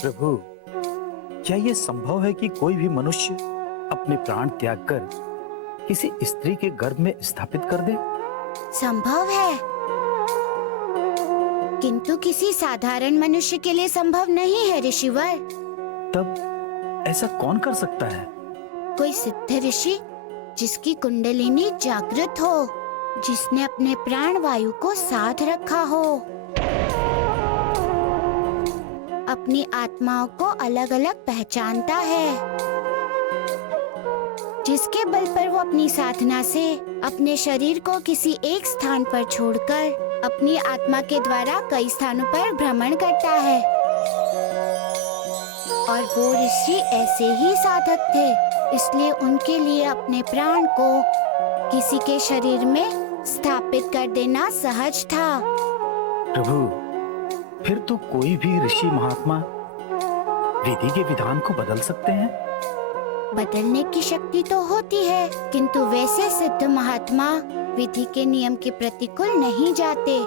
प्रभु, क्या ये संभव है कि कोई भी मनुष्य अपने प्राण त्याग कर किसी स्त्री के गर्भ में स्थापित कर दे? संभव है, किंतु किसी साधारण मनुष्य के लिए संभव नहीं है ऋषिवर। तब ऐसा कौन कर सकता है? कोई सिद्ध ऋषि जिसकी कुंडलिनी जागृत हो, जिसने अपने प्राण वायु को साध रखा हो, अपनी आत्माओं को अलग अलग पहचानता है, जिसके बल पर वो अपनी साधना से अपने शरीर को किसी एक स्थान पर छोड़कर अपनी आत्मा के द्वारा कई स्थानों पर भ्रमण करता है। और वो ऋषि ऐसे ही साधक थे, इसलिए उनके लिए अपने प्राण को किसी के शरीर में स्थापित कर देना सहज था। प्रभु, फिर तो कोई भी ऋषि महात्मा विधि के विधान को बदल सकते हैं? बदलने की शक्ति तो होती है, किंतु वैसे सिद्ध महात्मा विधि के नियम के प्रतिकूल नहीं जाते।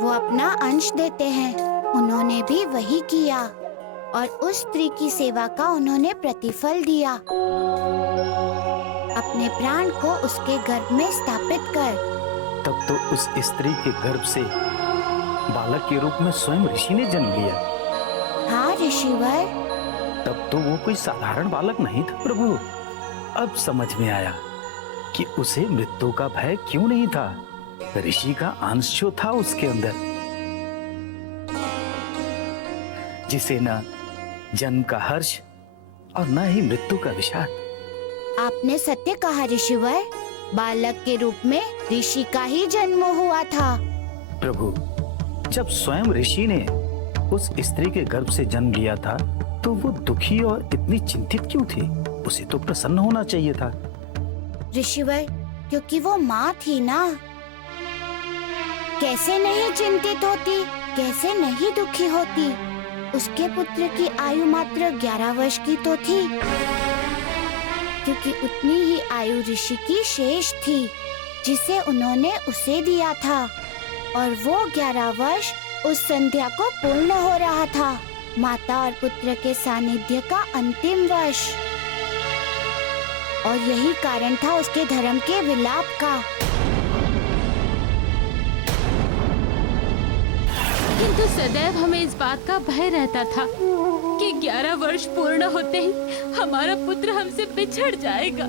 वो अपना अंश देते हैं। उन्होंने भी वही किया और उस स्त्री की सेवा का उन्होंने प्रतिफल दिया, अपने प्राण को उसके गर्भ में स्थापित कर। तब तो उस स्त्री के गर्भ से बालक के रूप में स्वयं ऋषि ने जन्म लिया। हाँ ऋषिवर। तब तो वो कोई साधारण बालक नहीं था प्रभु। अब समझ में आया कि उसे मृत्यु का भय क्यों नहीं था। ऋषि का अंश जो था उसके अंदर, जिसे न जन्म का हर्ष और न ही मृत्यु का विषाद। आपने सत्य कहा ऋषिवर। बालक के रूप में ऋषि का ही जन्म हुआ था। प्रभु, जब स्वयं ऋषि ने उस स्त्री के गर्भ से जन्म लिया था तो वो दुखी और इतनी चिंतित क्यों थी? उसे तो प्रसन्न होना चाहिए था। ऋषिवर, क्योंकि वो माँ थी ना। कैसे नहीं चिंतित होती, कैसे नहीं दुखी होती। उसके पुत्र की आयु मात्र 11 वर्ष की तो थी, क्योंकि उतनी ही आयु ऋषि की शेष थी जिसे उन्होंने उसे दिया था, और वो 11 वर्ष उस संध्या को पूर्ण हो रहा था, माता और पुत्र के सानिध्य का अंतिम वर्ष। और यही कारण था उसके धर्म के विलाप का। किंतु सदैव हमें इस बात का भय रहता था कि 11 वर्ष पूर्ण होते ही हमारा पुत्र हमसे बिछड़ जाएगा,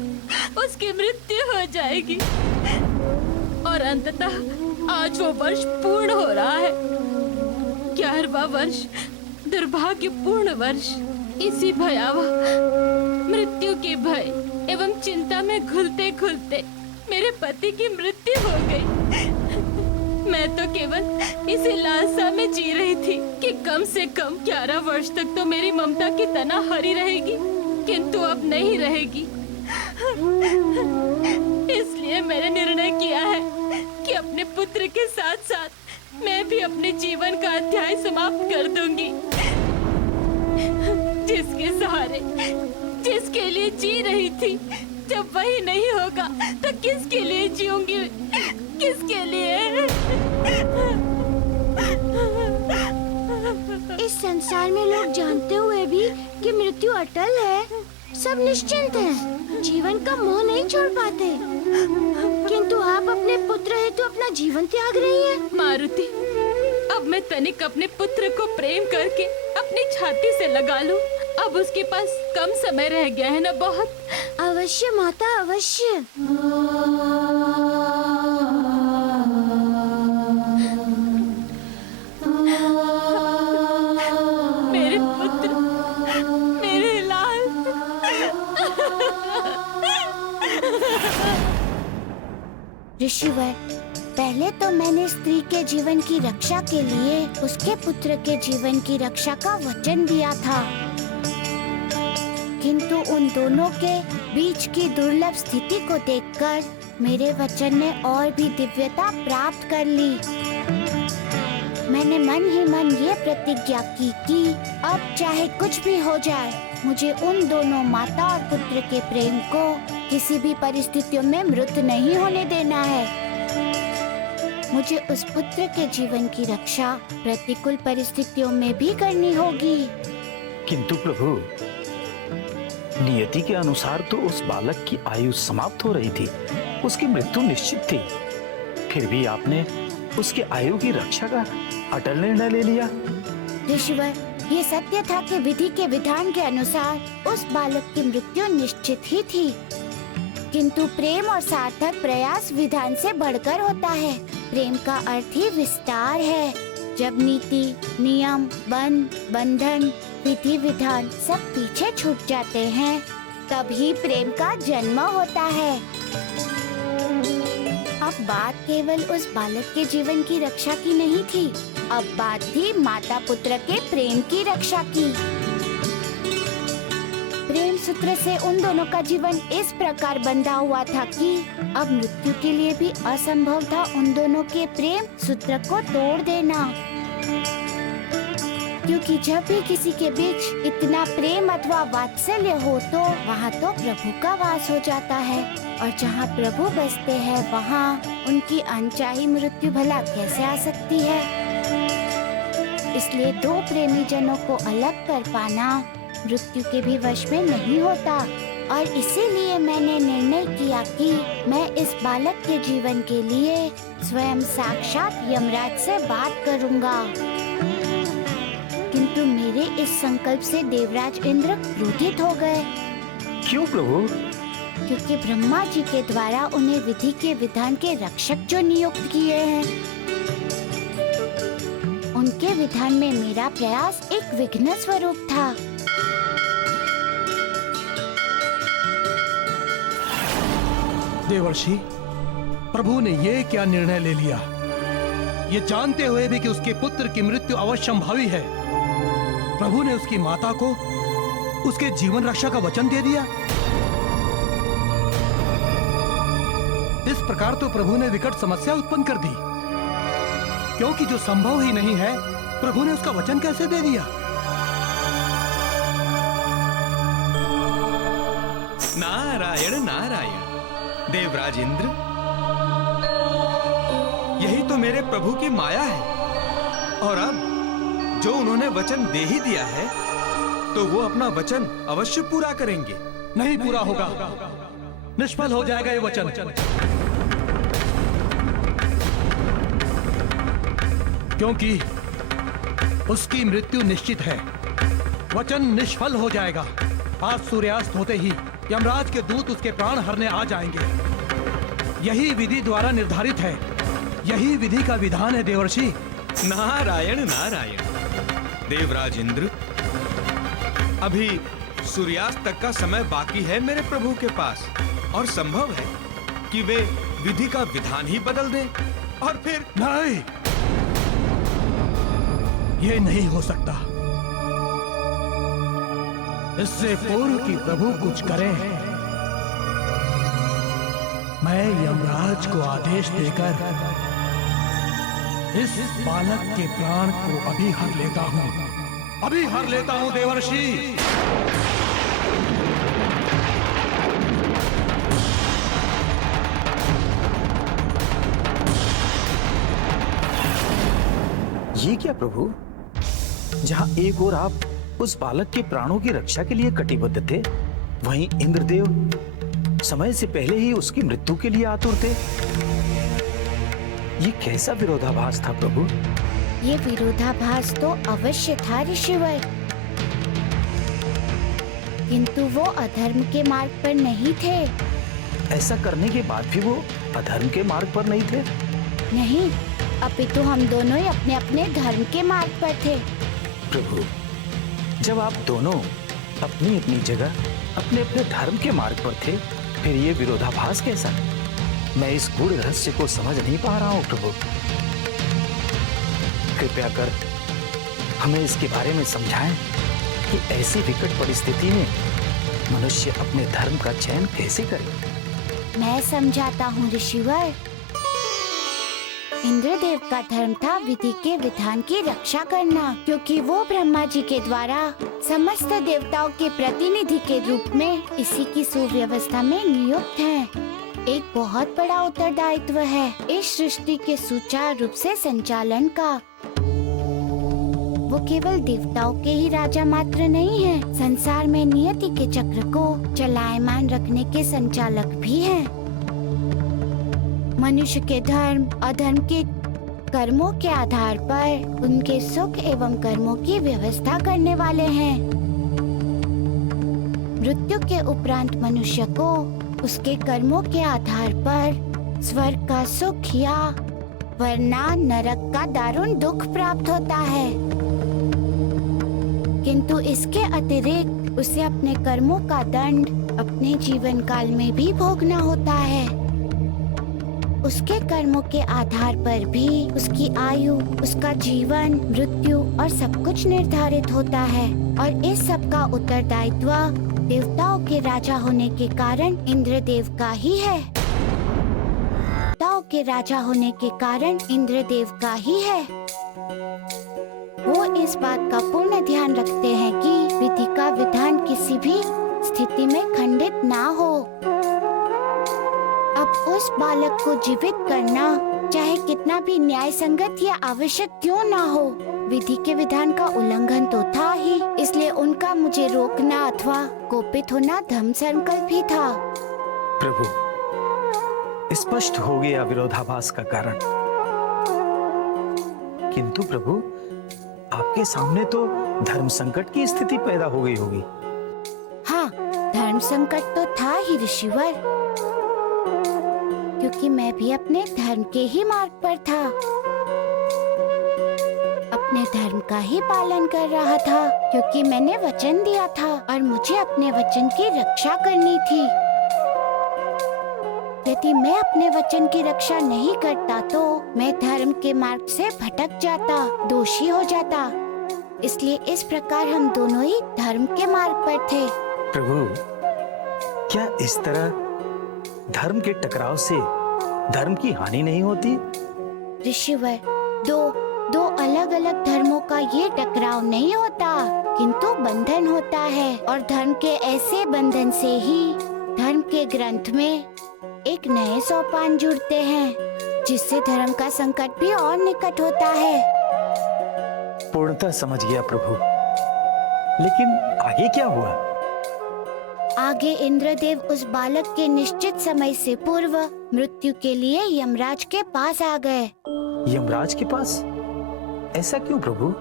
उसकी मृत्यु हो जाएगी। और अंततः आज वो वर्ष पूर्ण हो रहा है, 11वां वर्ष, दुर्भाग्यपूर्ण वर्ष। इसी भयावह मृत्यु के भय एवं चिंता में घुलते घुलते मेरे पति की मृत्यु हो गई। मैं तो केवल इसी लालसा में जी रही थी कि कम से कम 11 वर्ष तक तो मेरी ममता की तना हरी रहेगी, किंतु अब नहीं रहेगी। इसलिए मैंने निर्णय किया है कि अपने पुत्र के साथ साथ मैं भी अपने जीवन का अध्याय समाप्त कर दूंगी। जिसके सहारे, जिसके लिए जी रही थी, जब वही नहीं होगा तो किसके लिए जीऊंगी, किसके लिए? इस संसार में लोग जानते हुए भी कि मृत्यु अटल है, सब निश्चिंत हैं, जीवन का मोह नहीं छोड़ पाते। किंतु आप अपने पुत्र हेतु अपना जीवन त्याग रही हैं। मारुति, अब मैं तनिक अपने पुत्र को प्रेम करके अपनी छाती से लगा लूं। अब उसके पास कम समय रह गया है ना, बहुत। अवश्य माता, अवश्य। मेरे पुत्र, मेरे लाल। ऋषिवर, पहले तो मैंने स्त्री के जीवन की रक्षा के लिए उसके पुत्र के जीवन की रक्षा का वचन दिया था, किंतु उन दोनों के बीच की दुर्लभ स्थिति को देखकर मेरे वचन ने और भी दिव्यता प्राप्त कर ली। मैंने मन ही मन ये प्रतिज्ञा की कि अब चाहे कुछ भी हो जाए, मुझे उन दोनों माता और पुत्र के प्रेम को किसी भी परिस्थितियों में मृत नहीं होने देना है। मुझे उस पुत्र के जीवन की रक्षा प्रतिकूल परिस्थितियों में भी करनी होगी। किंतु प्रभु, नियति के अनुसार तो उस बालक की आयु समाप्त हो रही थी, उसकी मृत्यु निश्चित थी। फिर भी आपने उसके आयु की रक्षा का अटल निर्णय ले लिया। ऋषिवर, ये सत्य था कि विधि के विधान के अनुसार उस बालक की मृत्यु निश्चित ही थी, किंतु प्रेम और सार्थक प्रयास विधान से बढ़कर होता है। प्रेम का अर्थ ही विस्तार है। जब नीति, नियम, बंधन, विधि विधान सब पीछे छूट जाते हैं, तभी प्रेम का जन्म होता है। अब बात केवल उस बालक के जीवन की रक्षा की नहीं थी, अब बात थी माता पुत्र के प्रेम की रक्षा की। प्रेम सूत्र से उन दोनों का जीवन इस प्रकार बंधा हुआ था कि अब मृत्यु के लिए भी असंभव था उन दोनों के प्रेम सूत्र को तोड़ देना। क्योंकि जब भी किसी के बीच इतना प्रेम अथवा वात्सल्य हो तो वहाँ तो प्रभु का वास हो जाता है, और जहाँ प्रभु बसते हैं वहाँ उनकी अनचाही मृत्यु भला कैसे आ सकती है। इसलिए दो प्रेमी जनों को अलग कर पाना मृत्यु के भी वश में नहीं होता, और इसीलिए मैंने निर्णय किया कि मैं इस बालक के जीवन के लिए स्वयं साक्षात यमराज से बात करूंगा। किंतु मेरे इस संकल्प से देवराज इंद्र क्रोधित हो गए। क्यों प्रभु? क्योंकि ब्रह्मा जी के द्वारा उन्हें विधि के विधान के रक्षक जो नियुक्त किए हैं, उनके विधान में मेरा प्रयास एक विघ्न स्वरूप था। देवर्षि, प्रभु ने ये क्या निर्णय ले लिया, ये जानते हुए भी कि उसके पुत्र की मृत्यु अवश्यंभावी है। प्रभु ने उसकी माता को उसके जीवन रक्षा का वचन दे दिया। इस प्रकार तो प्रभु ने विकट समस्या उत्पन्न कर दी, क्योंकि जो संभव ही नहीं है, प्रभु ने उसका वचन कैसे दे दिया? नारायण नारायण। देवराज इंद्र, यही तो मेरे प्रभु की माया है, और अब जो उन्होंने वचन दे ही दिया है तो वो अपना वचन अवश्य पूरा करेंगे। नहीं पूरा होगा, निष्फल हो जाएगा ये वचन। क्योंकि उसकी मृत्यु निश्चित है, वचन निष्फल हो जाएगा। आज सूर्यास्त होते ही यमराज के दूत उसके प्राण हरने आ जाएंगे। यही विधि द्वारा निर्धारित है, यही विधि का विधान है देवर्षि। नारायण नारायण। देवराज इंद्र, अभी सूर्यास्त तक का समय बाकी है मेरे प्रभु के पास, और संभव है कि वे विधि का विधान ही बदल दें, और फिर नहीं, ये नहीं हो सकता। इससे पूर्व कि प्रभु कुछ करें, मैं यमराज को आदेश देकर इस बालक के प्राण को अभी हर लेता हूं, अभी हर लेता हूं देवर्षि। ये क्या प्रभु? जहाँ एक ओर आप उस बालक के प्राणों की रक्षा के लिए कटिबद्ध थे, वहीं इंद्रदेव समय से पहले ही उसकी मृत्यु के लिए आतुर थे। ये कैसा विरोधाभास था प्रभु? ये विरोधाभास तो अवश्य था ऋषिवर, किंतु वो अधर्म के मार्ग पर नहीं थे। ऐसा करने के बाद भी वो अधर्म के मार्ग पर नहीं थे? नहीं, अपितु हम दोनों ही अपने अपने धर्म के मार्ग पर थे। प्रभु, जब आप दोनों अपनी अपनी जगह अपने अपने धर्म के मार्ग पर थे, फिर ये विरोधाभास कैसा? मैं इस गूढ़ रहस्य को समझ नहीं पा रहा हूँ प्रभु। कृपया कर हमें इसके बारे में समझाएं कि ऐसी विकट परिस्थिति में मनुष्य अपने धर्म का चयन कैसे करे। मैं समझाता हूँ ऋषिवर। इंद्रदेव का धर्म था विधि के विधान की रक्षा करना, क्योंकि वो ब्रह्मा जी के द्वारा समस्त देवताओं के प्रतिनिधि के रूप में इसी की सुव्यवस्था में नियुक्त हैं। एक बहुत बड़ा उत्तरदायित्व है इस सृष्टि के सुचारू रूप से संचालन का। वो केवल देवताओं के ही राजा मात्र नहीं है, संसार में नियति के चक्र को चलायमान रखने के संचालक भी हैं। मनुष्य के धर्म अधर्म के कर्मों के आधार पर उनके सुख एवं कर्मों की व्यवस्था करने वाले हैं। मृत्यु के उपरांत मनुष्य को उसके कर्मों के आधार पर स्वर्ग का सुख या वरना नरक का दारुण दुख प्राप्त होता है, किंतु इसके अतिरिक्त उसे अपने कर्मों का दंड अपने जीवन काल में भी भोगना होता है। उसके कर्मों के आधार पर भी उसकी आयु, उसका जीवन, मृत्यु और सब कुछ निर्धारित होता है। और इस सब का उत्तरदायित्व देवताओं के राजा होने के कारण इंद्रदेव का ही है। देवताओं के राजा होने के कारण इंद्रदेव का ही है। वो इस बात का पूर्ण ध्यान रखते हैं कि विधि का विधान किसी भी स्थिति में खंडित ना हो। अब उस बालक को जीवित करना चाहे कितना भी न्याय संगत या आवश्यक क्यों ना हो, विधि के विधान का उल्लंघन तो था ही, इसलिए उनका मुझे रोकना अथवा कोपित होना धर्म संकल्प ही था। प्रभु, स्पष्ट हो गया विरोधाभास का कारण। किंतु प्रभु, आपके सामने तो धर्म संकट की स्थिति पैदा हो गई होगी। हाँ, धर्म संकट तो था ही ऋषिवर, क्योंकि मैं भी अपने धर्म के ही मार्ग पर था, अपने धर्म का ही पालन कर रहा था, क्योंकि मैंने वचन दिया था और मुझे अपने वचन की रक्षा करनी थी। यदि मैं अपने वचन की रक्षा नहीं करता तो मैं धर्म के मार्ग से भटक जाता, दोषी हो जाता। इसलिए इस प्रकार हम दोनों ही धर्म के मार्ग पर थे। प्रभु, क्या इस तरह धर्म के टकराव से धर्म की हानि नहीं होती? ऋषिवर, दो अलग अलग धर्मों का ये टकराव नहीं होता, किंतु बंधन होता है, और धर्म के ऐसे बंधन से ही धर्म के ग्रंथ में एक नए सोपान जुड़ते हैं, जिससे धर्म का संकट भी और निकट होता है। पूर्णतः समझ गया प्रभु, लेकिन आगे क्या हुआ? आगे इंद्रदेव उस बालक के निश्चित समय से पूर्व मृत्यु के लिए यमराज के पास आ गए। यमराज के पास? ऐसा क्यों प्रभु?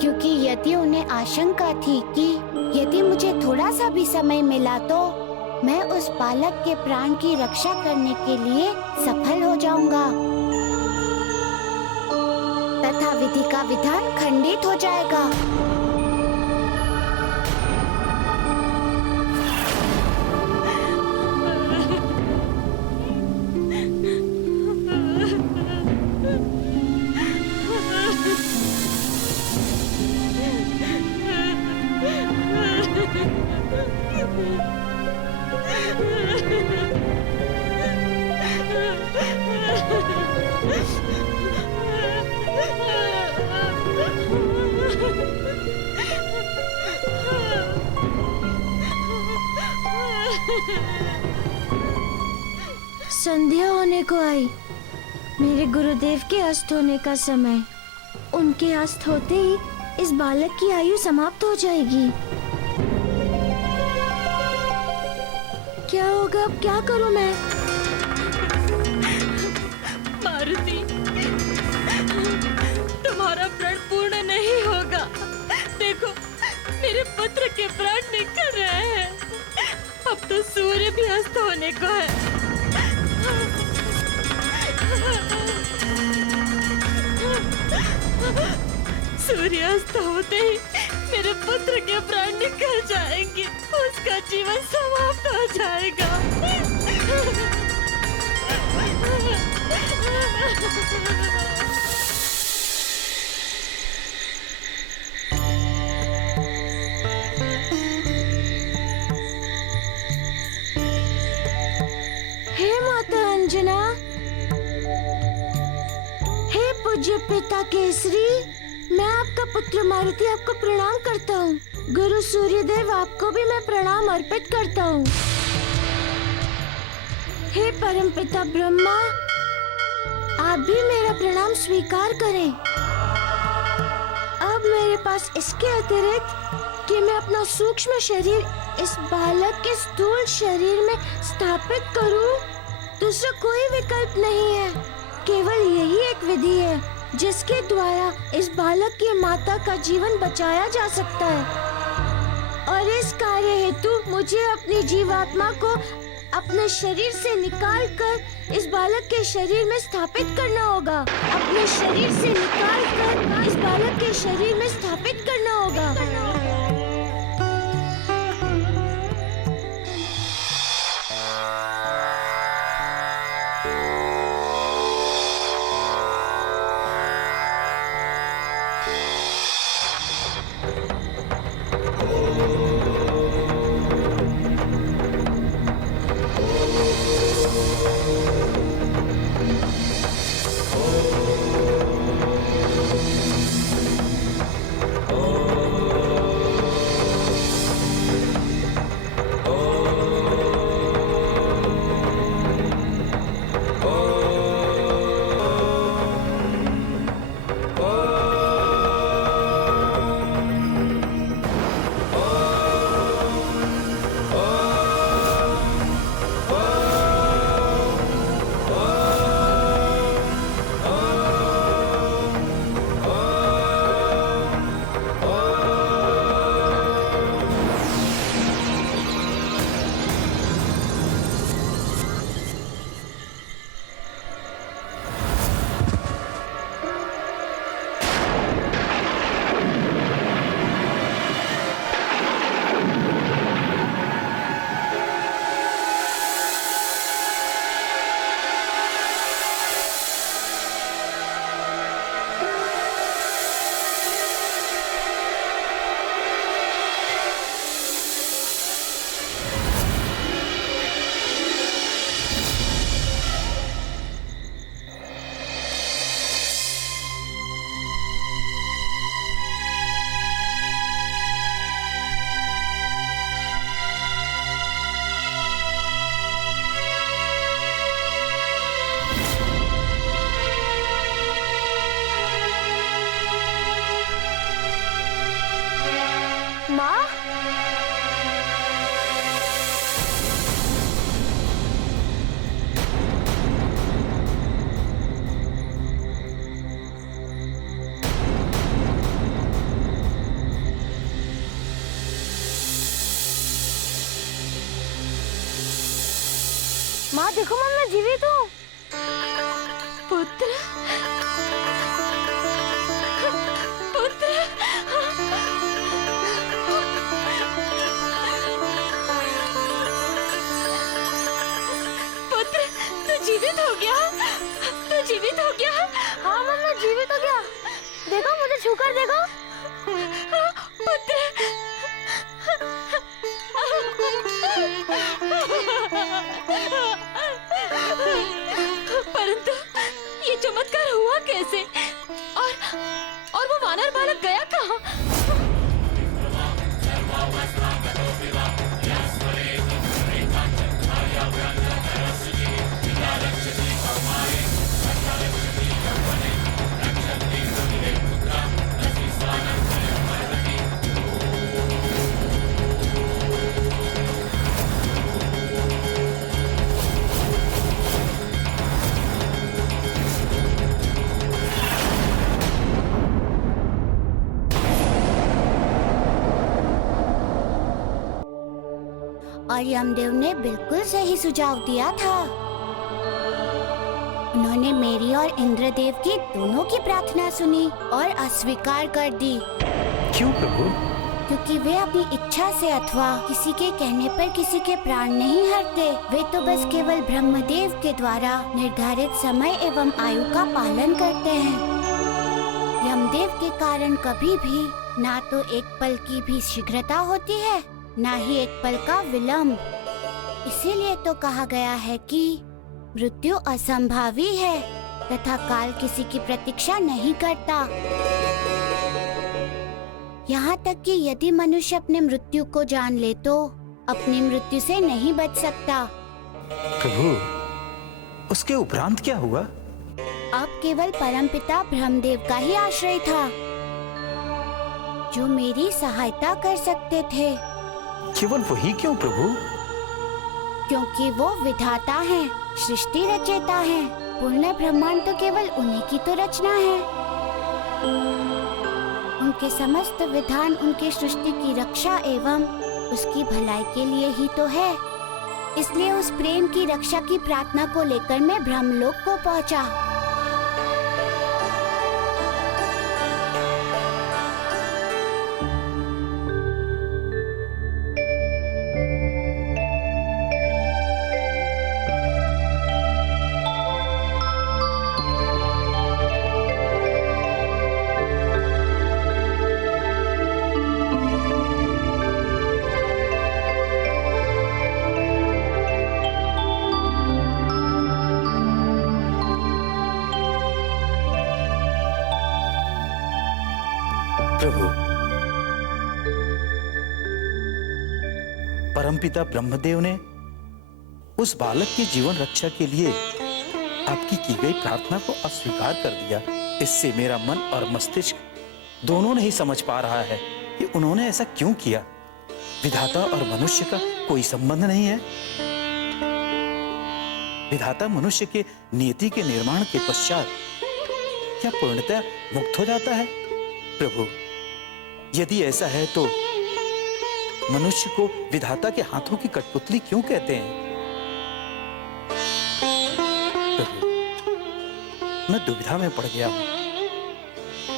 क्योंकि यदि उन्हें आशंका थी कि यदि मुझे थोड़ा सा भी समय मिला तो मैं उस बालक के प्राण की रक्षा करने के लिए सफल हो जाऊंगा तथा विधि का विधान खंडित हो जाएगा। संध्या होने को आई। मेरे गुरुदेव के अस्त होने का समय। उनके अस्त होते ही इस बालक की आयु समाप्त हो जाएगी। क्या होगा अब? क्या करूं मैं? मारुति, तुम्हारा प्रण पूर्ण नहीं होगा। देखो, मेरे पुत्र के प्राण निकल रहे हैं। अब तो सूर्य भी अस्त होने को है। सूर्यास्त होते ही मेरे पुत्र के प्राण निकल जाएंगे, उसका जीवन समाप्त हो जाएगा। हे माता अंजना, हे पूज्य पिता केसरी, मैं आपका पुत्र मारुति आपको प्रणाम करता हूँ। गुरु सूर्यदेव, आपको भी मैं प्रणाम अर्पित करता हूँ। हे परमपिता ब्रह्मा, आप भी मेरा प्रणाम स्वीकार करें। अब मेरे पास इसके अतिरिक्त कि मैं अपना सूक्ष्म शरीर इस बालक के स्थूल शरीर में स्थापित करूं, दूसरा कोई विकल्प नहीं है। केवल यही एक विधि है जिसके द्वारा इस बालक की माता का जीवन बचाया जा सकता है। और इस कार्य हेतु मुझे अपनी जीवात्मा को अपने शरीर से निकालकर इस बालक के शरीर में स्थापित करना होगा। अपने शरीर से निकालकर इस बालक के शरीर में स्थापित करना होगा। माँ, माँ देखो, माँ मैं जीवित हूँ। पुत्र, पुत्र, पुत्र, तू जीवित हो गया, तू जीवित हो गया। हाँ माँ, मैं जीवित हो गया। देखो, मुझे छूकर देखो। पुत्र, परंतु ये चमत्कार हुआ कैसे? और वो वानर बालक गया कहाँ? और यमदेव ने बिल्कुल सही सुझाव दिया था। उन्होंने मेरी और इंद्रदेव की दोनों की प्रार्थना सुनी और अस्वीकार कर दी। क्यों प्रभु? क्योंकि वे अपनी इच्छा से अथवा किसी के कहने पर किसी के प्राण नहीं हरते। वे तो बस केवल ब्रह्मदेव के द्वारा निर्धारित समय एवं आयु का पालन करते हैं। यमदेव के कारण कभी भी ना तो एक पल की भी शीघ्रता होती है, ना ही एक पल का विलंब। इसीलिए तो कहा गया है कि मृत्यु असंभावी है तथा काल किसी की प्रतीक्षा नहीं करता। यहाँ तक कि यदि मनुष्य अपने मृत्यु को जान ले तो अपनी मृत्यु से नहीं बच सकता। प्रभु, उसके उपरांत क्या हुआ? अब केवल परमपिता ब्रह्मदेव का ही आश्रय था, जो मेरी सहायता कर सकते थे। केवल वही क्यों प्रभु? क्योंकि वो विधाता हैं, सृष्टि रचयिता हैं। पूर्ण ब्रह्मांड तो केवल उन्हीं की तो रचना है। उनके समस्त विधान उनकी सृष्टि की रक्षा एवं उसकी भलाई के लिए ही तो है। इसलिए उस प्रेम की रक्षा की प्रार्थना को लेकर मैं ब्रह्मलोक को पहुंचा। प्रभु, परमपिता ब्रह्मदेव ने उस बालक की जीवन रक्षा के लिए आपकी की गई प्रार्थना को अस्वीकार कर दिया। इससे मेरा मन और मस्तिष्क दोनों नहीं समझ पा रहा है कि उन्होंने ऐसा क्यों किया। विधाता और मनुष्य का कोई संबंध नहीं है। विधाता मनुष्य के नियति के निर्माण के पश्चात क्या पूर्णतः मुक्त हो जाता है? प्रभु, यदि ऐसा है तो मनुष्य को विधाता के हाथों की कठपुतली क्यों कहते हैं? प्रभु, मैं दुविधा में पड़ गया हूं,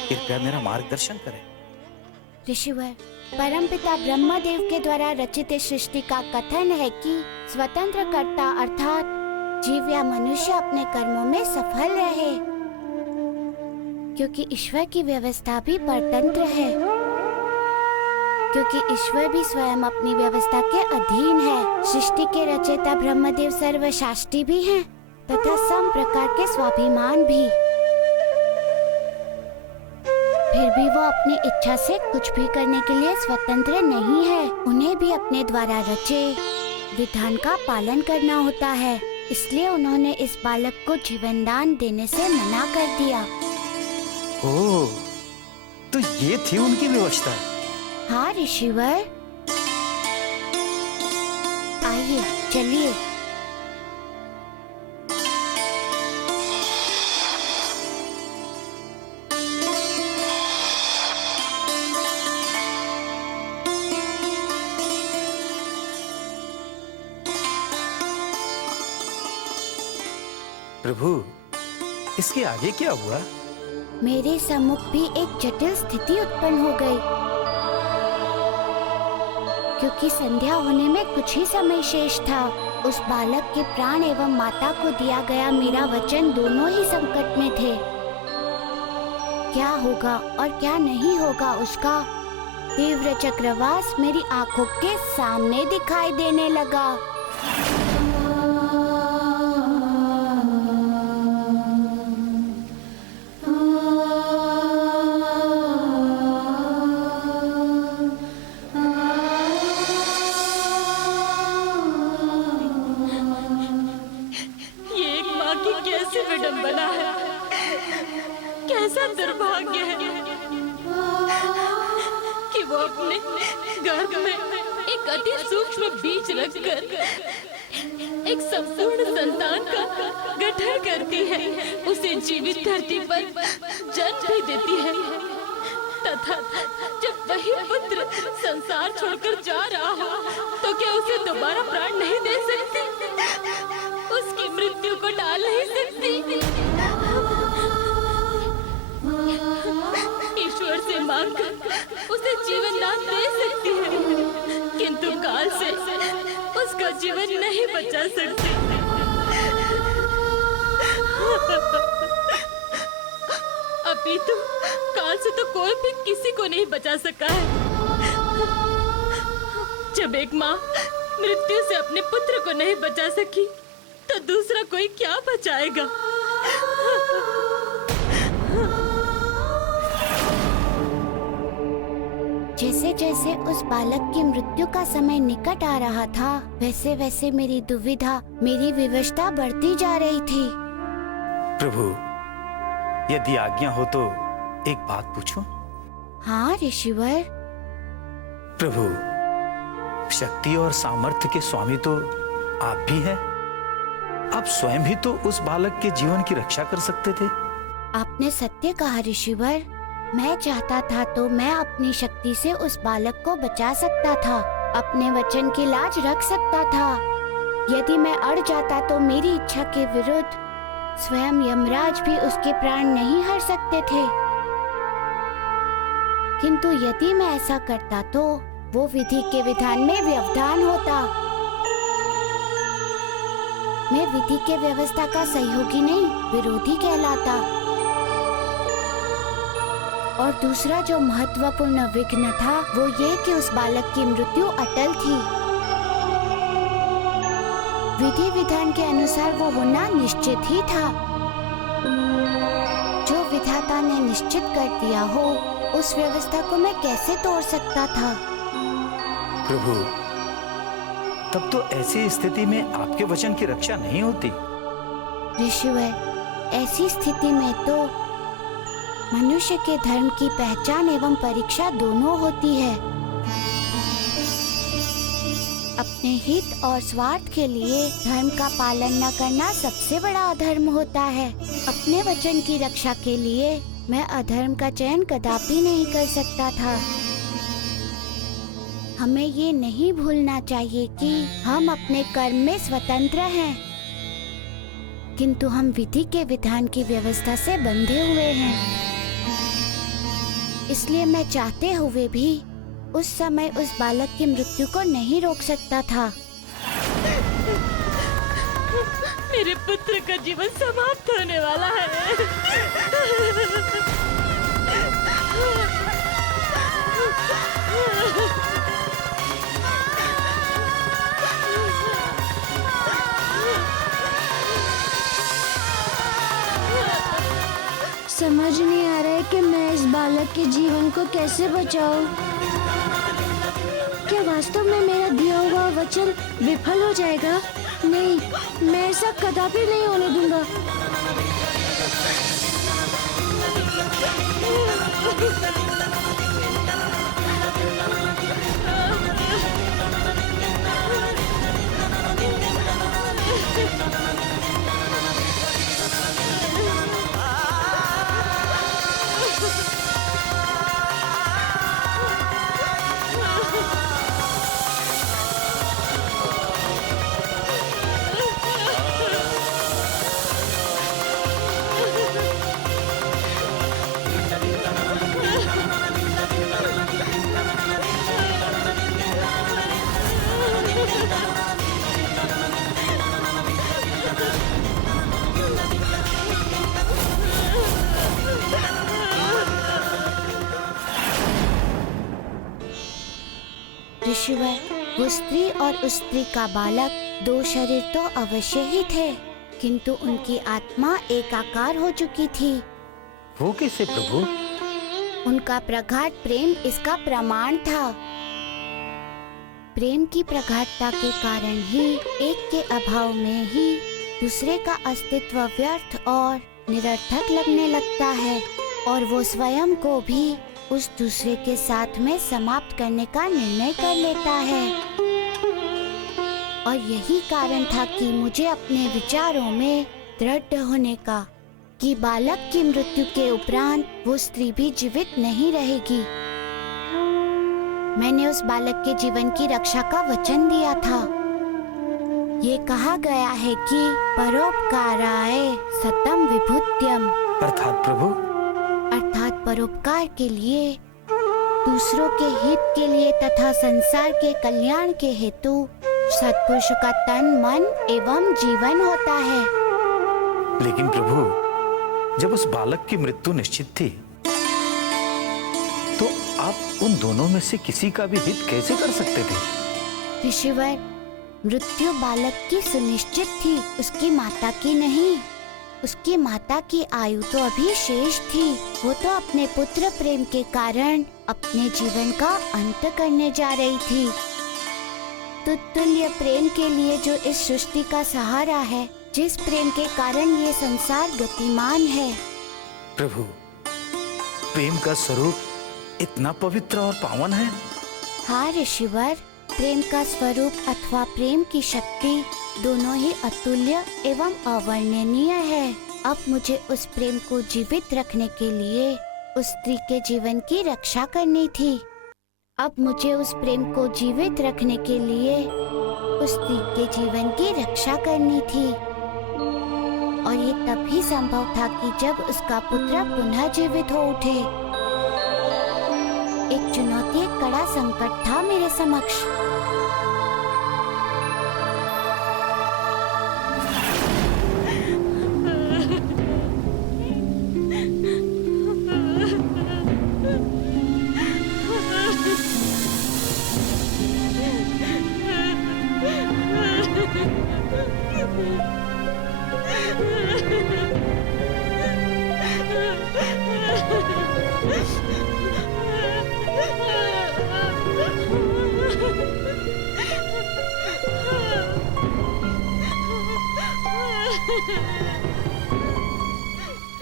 कृपया मेरा मार्गदर्शन करें। ऋषिवर, परमपिता ब्रह्मदेव के द्वारा रचित इस सृष्टि का कथन है कि स्वतंत्र कर्ता अर्थात जीव या मनुष्य अपने कर्मों में सफल रहे, क्योंकि ईश्वर की व्यवस्था भी परतंत्र है, क्योंकि ईश्वर भी स्वयं अपनी व्यवस्था के अधीन है। सृष्टि के रचयिता ब्रह्मदेव सर्वशास्त्री भी हैं तथा सम प्रकार के स्वाभिमान भी। फिर भी वो अपनी इच्छा से कुछ भी करने के लिए स्वतंत्र नहीं है। उन्हें भी अपने द्वारा रचे विधान का पालन करना होता है। इसलिए उन्होंने इस बालक को जीवन दान देने से मना कर दिया। ओह, तो ये थी उनकी व्यवस्था। हाँ ऋषिवर, आइए चलिए। प्रभु, इसके आगे क्या हुआ? मेरे सम्मुख भी एक जटिल स्थिति उत्पन्न हो गई, क्योंकि संध्या होने में कुछ ही समय शेष था। उस बालक के प्राण एवं माता को दिया गया मेरा वचन दोनों ही संकट में थे। क्या होगा और क्या नहीं होगा उसका तीव्र चक्रवात मेरी आंखों के सामने दिखाई देने लगा। विडंबना है, कैसा दुर्भाग्य है कि वो अपने गर्भ में एक अति सूक्ष्म बीज रखकर एक संपूर्ण संतान का गठन करती है, उसे जीवित धरती पर जन्म भी देती है, तथा जब वही पुत्र संसार छोड़कर जा रहा हो तो क्या उसे दोबारा प्राण नहीं दे सकती, उसकी मृत्यु को टाल नहीं सकती। ईश्वर से मांगकर उसे जीवन दान दे सकती है, किंतु काल से उसका जीवन नहीं बचा सकती। अपितु काल से तो कोई भी किसी को नहीं बचा सका है। जब एक माँ मृत्यु से अपने पुत्र को नहीं बचा सकी तो दूसरा कोई क्या बचाएगा। जैसे जैसे उस बालक की मृत्यु का समय निकट आ रहा था, वैसे वैसे मेरी दुविधा, मेरी विवशता बढ़ती जा रही थी। प्रभु, यदि आज्ञा हो तो एक बात पूछूं? हाँ ऋषिवर। प्रभु, शक्ति और सामर्थ्य के स्वामी तो आप भी हैं। आप स्वयं भी तो उस बालक के जीवन की रक्षा कर सकते थे। आपने सत्य कहा ऋषिवर। मैं चाहता था तो मैं अपनी शक्ति से उस बालक को बचा सकता था, अपने वचन की लाज रख सकता था। यदि मैं अड़ जाता तो मेरी इच्छा के विरुद्ध स्वयं यमराज भी उसके प्राण नहीं हर सकते थे। किंतु यदि मैं ऐसा करता तो वो विधि के विधान में व्यवधान होता। मैं विधि के व्यवस्था का सहयोगी नहीं, विरोधी कहलाता। और दूसरा जो महत्वपूर्ण विघ्न था वो ये कि उस बालक की मृत्यु अटल थी। विधि विधान के अनुसार वो होना निश्चित ही था। जो विधाता ने निश्चित कर दिया हो, उस व्यवस्था को मैं कैसे तोड़ सकता था? प्रभु, तब तो ऐसी स्थिति में आपके वचन की रक्षा नहीं होती। ऋषिवर, ऐसी स्थिति में तो मनुष्य के धर्म की पहचान एवं परीक्षा दोनों होती है। अपने हित और स्वार्थ के लिए धर्म का पालन न करना सबसे बड़ा अधर्म होता है। अपने वचन की रक्षा के लिए मैं अधर्म का चयन कदापि नहीं कर सकता था। हमें ये नहीं भूलना चाहिए कि हम अपने कर्म में स्वतंत्र हैं, किंतु हम विधि के विधान की व्यवस्था से बंधे हुए हैं। इसलिए मैं चाहते हुए भी उस समय उस बालक की मृत्यु को नहीं रोक सकता था। मेरे पुत्र का जीवन समाप्त होने वाला है। समझ नहीं आ रहा है कि मैं इस बालक के जीवन को कैसे बचाऊं। क्या वास्तव में मेरा दिया हुआ वचन विफल हो जाएगा? नहीं, मैं ऐसा कदापि नहीं होने दूंगा। ऋषिवर, वो स्त्री और उस स्त्री का बालक दो शरीर तो अवश्य ही थे, किंतु उनकी आत्मा एकाकार हो चुकी थी। वो कैसे प्रभु? उनका प्रगाढ़ प्रेम इसका प्रमाण था। प्रेम की प्रगाढ़ता के कारण ही एक के अभाव में ही दूसरे का अस्तित्व व्यर्थ और निरर्थक लगने लगता है, और वो स्वयं को भी उस दूसरे के साथ में समाप्त करने का निर्णय कर लेता है। और यही कारण था कि मुझे अपने विचारों में दृढ़ होने का कि बालक की मृत्यु के उपरांत वो स्त्री भी जीवित नहीं रहेगी। मैंने उस बालक के जीवन की रक्षा का वचन दिया था। ये कहा गया है कि परोपकाराय सतम विभूत्यम, अर्थात प्रभु, अर्थात परोपकार के लिए, दूसरों के हित के लिए तथा संसार के कल्याण के हेतु सत्पुरुष का तन, मन एवं जीवन होता है। लेकिन प्रभु, जब उस बालक की मृत्यु निश्चित थी तो आप उन दोनों में से किसी का भी हित कैसे कर सकते थे? ऋषिवर, मृत्यु बालक की सुनिश्चित थी, उसकी माता की नहीं। उसकी माता की आयु तो अभी शेष थी। वो तो अपने पुत्र प्रेम के कारण अपने जीवन का अंत करने जा रही थी। तुल्य प्रेम के लिए जो इस सृष्टि का सहारा है, जिस प्रेम के कारण ये संसार गतिमान है। प्रभु, प्रेम का स्वरूप इतना पवित्र और पावन है। हाँ ऋषिवर, प्रेम का स्वरूप अथवा प्रेम की शक्ति दोनों ही अतुल्य एवं अवर्णनीय है। अब मुझे उस प्रेम को जीवित रखने के लिए उस स्त्री के जीवन की रक्षा करनी थी। अब मुझे उस प्रेम को जीवित रखने के लिए उस स्त्री के जीवन की रक्षा करनी थी। और ये तभी संभव था कि जब उसका पुत्र पुनः जीवित हो उठे। एक चुनौती, एक कड़ा संकट था मेरे समक्ष।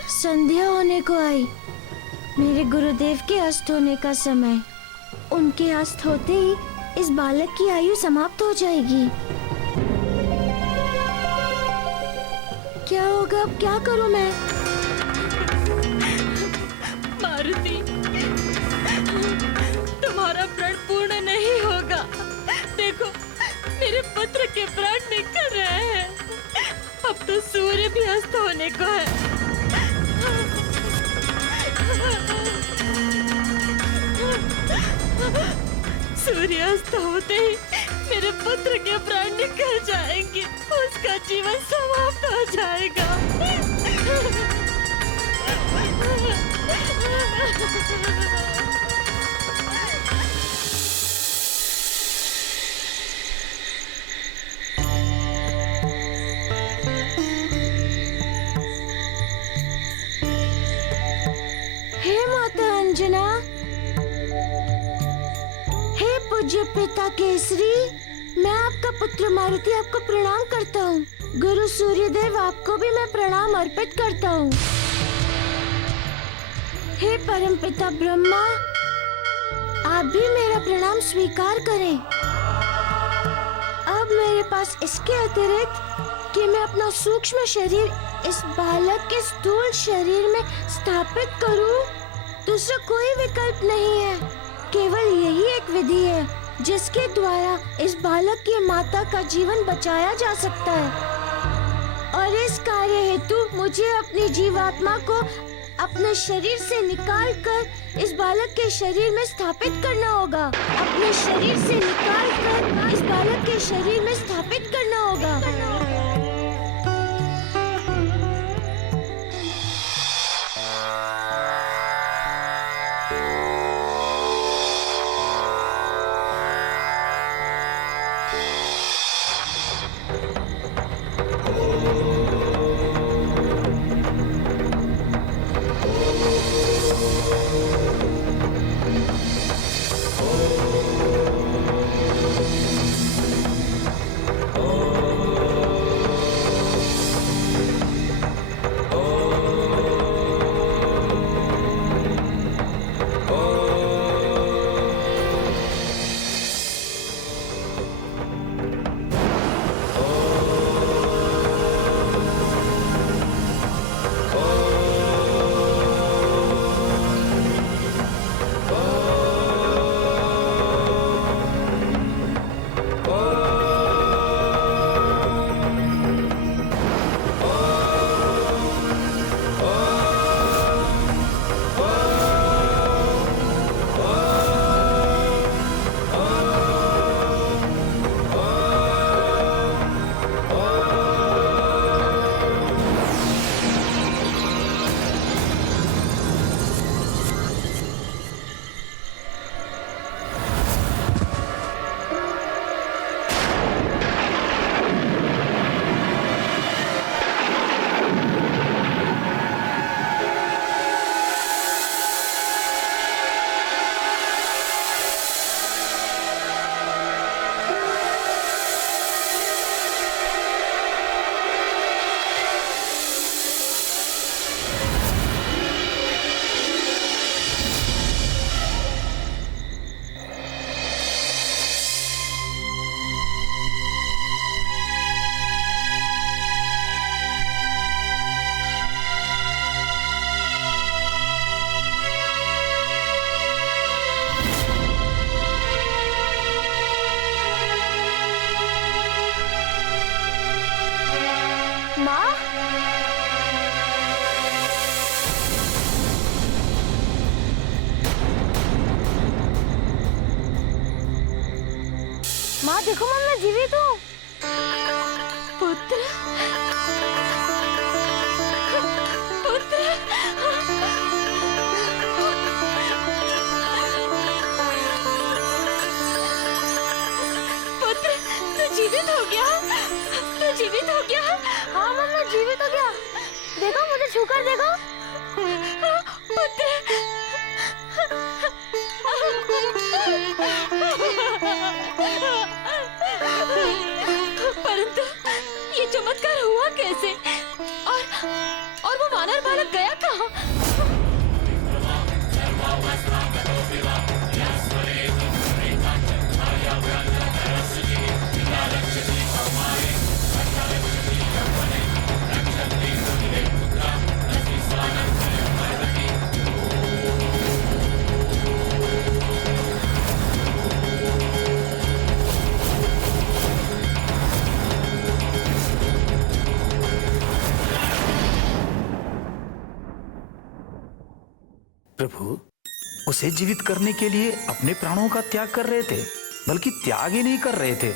संध्या होने को आई। मेरे गुरुदेव के अस्त होने का समय। उनके अस्त होते ही इस बालक की आयु समाप्त हो जाएगी। क्या होगा अब? क्या करूं मैं? मारुति, तुम्हारा प्रण पूर्ण नहीं होगा। देखो, मेरे पुत्र के प्राण निकल रहे हैं। अब तो सूर्य भी अस्त होने को है। सूर्यास्त होते ही मेरे पुत्र के प्राण निकल जाएंगे। उसका जीवन समाप्त हो जाएगा। हे माता अंजना, हे पूज्य पिता केसरी, मैं आपका पुत्र मारुति आपको प्रणाम करता हूँ। गुरु सूर्यदेव, आपको भी मैं प्रणाम अर्पित करता हूँ। हे परम पिता ब्रह्मा, आप भी मेरा प्रणाम स्वीकार करें। अब मेरे पास इसके अतिरिक्त कि मैं अपना सूक्ष्म शरीर इस बालक के स्थूल शरीर में स्थापित करूं, दूसरा कोई विकल्प नहीं है। केवल यही एक विधि है जिसके द्वारा इस बालक की माता का जीवन बचाया जा सकता है। और इस कार्य हेतु मुझे अपनी जीवात्मा को अपने शरीर से निकालकर इस बालक के शरीर में स्थापित करना होगा। अपने शरीर से निकालकर इस बालक के शरीर में स्थापित करना होगा। देखो मम्मी, मैं जीवित हूँ। पुत्र, पुत्र, पुत्र, तू जीवित हो गया, तू जीवित हो गया। हाँ मम्मी, जीवित हो गया। देखो, मुझे छूकर देखो। पुत्र, परंतु ये चमत्कार हुआ कैसे? और वो वानर बालक गया कहाँ? प्रभु, उसे जीवित करने के लिए अपने प्राणों का त्याग कर रहे थे, बल्कि त्याग ही नहीं कर रहे थे,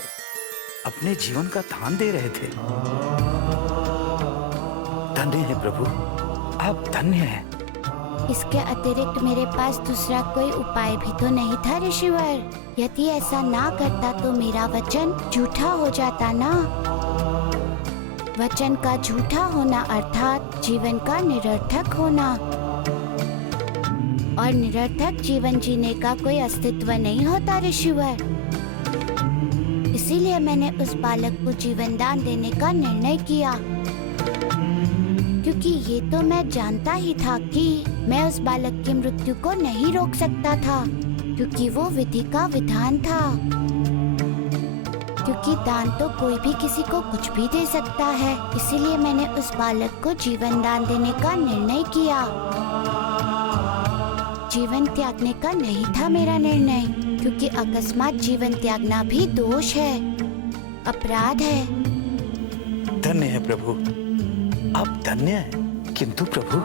अपने जीवन का दान दे रहे थे। धन्य है प्रभु, आप धन्य हैं। इसके अतिरिक्त मेरे पास दूसरा कोई उपाय भी तो नहीं था ऋषिवर। यदि ऐसा ना करता तो मेरा वचन झूठा हो जाता ना। वचन का झूठा होना अर्थात जीवन का निरर्थक होना, और निरर्थक जीवन जीने का कोई अस्तित्व नहीं होता ऋषिवर। इसीलिए मैंने उस बालक को जीवन दान देने का निर्णय किया, क्योंकि ये तो मैं जानता ही था कि मैं उस बालक की मृत्यु को नहीं रोक सकता था, क्योंकि वो विधि का विधान था। क्योंकि दान तो कोई भी किसी को कुछ भी दे सकता है, इसीलिए मैंने उस बालक को जीवन दान देने का निर्णय किया। जीवन त्यागने का नहीं था मेरा निर्णय, क्योंकि अकस्मात जीवन त्यागना भी दोष है, अपराध है। धन्य है प्रभु, आप धन्य हैं। किंतु प्रभु,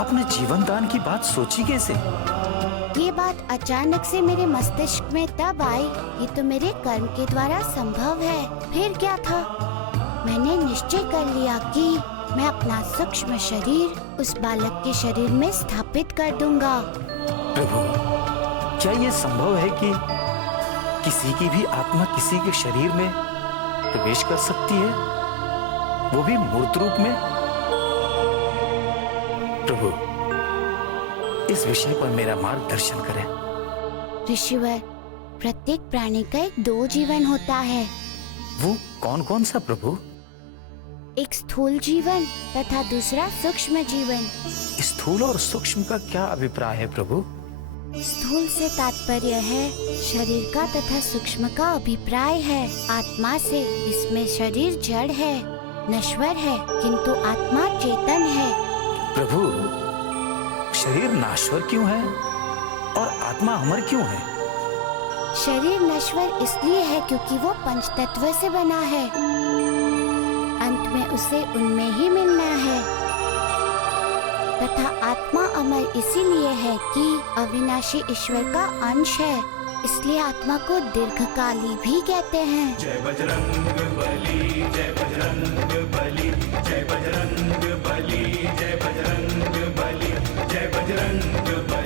आपने जीवन दान की बात सोची कैसे? ये बात अचानक से मेरे मस्तिष्क में तब आई, ये तो मेरे कर्म के द्वारा संभव है। फिर क्या था? मैंने निश्चय कर लिया कि मैं अपना सूक्ष्म शरीर उस बालक के शरीर में स्थापित कर दूंगा। प्रभु, क्या ये संभव है कि किसी की भी आत्मा किसी के शरीर में प्रवेश कर सकती है, वो भी मूर्त रूप में? प्रभु, इस विषय पर मेरा मार्गदर्शन करें। ऋषिवर, प्रत्येक प्राणी का एक दो जीवन होता है। वो कौन कौन सा प्रभु? एक स्थूल जीवन तथा दूसरा सूक्ष्म जीवन। स्थूल और सूक्ष्म का क्या अभिप्राय है प्रभु? स्थूल से तात्पर्य है शरीर का तथा सूक्ष्म का अभिप्राय है आत्मा से। इसमें शरीर जड़ है, नश्वर है, किंतु आत्मा चेतन है। प्रभु, शरीर नाश्वर क्यों है और आत्मा अमर क्यों है? शरीर नश्वर इसलिए है क्योंकि वो पंचतत्व से बना है। अंत में उसे उनमें ही मिलना है। तथा आत्मा अमर इसीलिए है कि अविनाशी ईश्वर का अंश है, इसलिए आत्मा को दीर्घकाली भी कहते हैं। जय बजरंग बली, जय बजरंग बली, जय बजरंग बली, जय बजरंग बली, जय बजरंग बली।